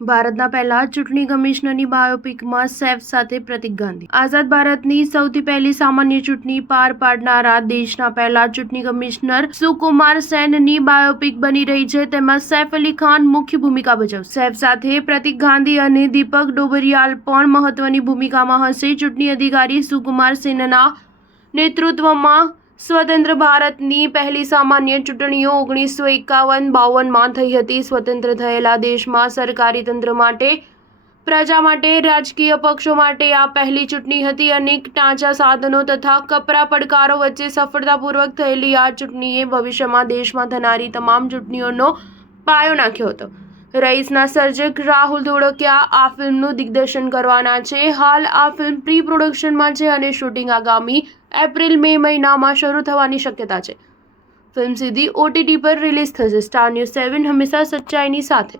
ભારતના પહેલા ચૂંટણી કમિશનરની બાયોપિકમાં સૈફ સાથે પ્રતિક ગાંધી। આઝાદ ભારતની સૌથી પહેલી સામાન્ય ચૂંટણી પાર પાડનારા દેશના પહેલા ચૂંટણી કમિશનર સુકુમાર સેનની બાયોપિક બની રહી છે। તેમાં સૈફ અલી ખાન મુખ્ય ભૂમિકા ભજવશે। સૈફ સાથે પ્રતિક ગાંધી અને દીપક ડોબરિયાલ પણ મહત્વની ભૂમિકામાં હશે। ચૂંટણી અધિકારી સુકુમાર સેનના નેતૃત્વમાં સ્વતંત્ર ભારતની પહેલી સામાન્ય ચૂંટણીઓ 1951-52માં થઈ હતી। સ્વતંત્ર થયેલા દેશમાં સરકારી તંત્ર માટે, પ્રજા માટે, રાજકીય પક્ષો માટે આ પહેલી ચૂંટણી હતી। અનેક ટાંચા સાધનો તથા કપરા પડકારો વચ્ચે સફળતાપૂર્વક થયેલી આ ચૂંટણીએ ભવિષ્યમાં દેશમાં થનારી તમામ ચૂંટણીઓનો પાયો નાખ્યો હતો। રઈસના સર્જક રાહુલ ધોળકિયા આ ફિલ્મનું દિગ્દર્શન કરવાના છે। હાલ આ ફિલ્મ પ્રી પ્રોડક્શનમાં છે અને શૂટિંગ આગામી એપ્રિલ-મે મહિનામાં શરૂ થવાની શક્યતા છે। ફિલ્મ સીધી OTT પર રિલીઝ થશે। સ્ટાર ન્યૂઝ 7 હંમેશા સચ્ચાઈની સાથે।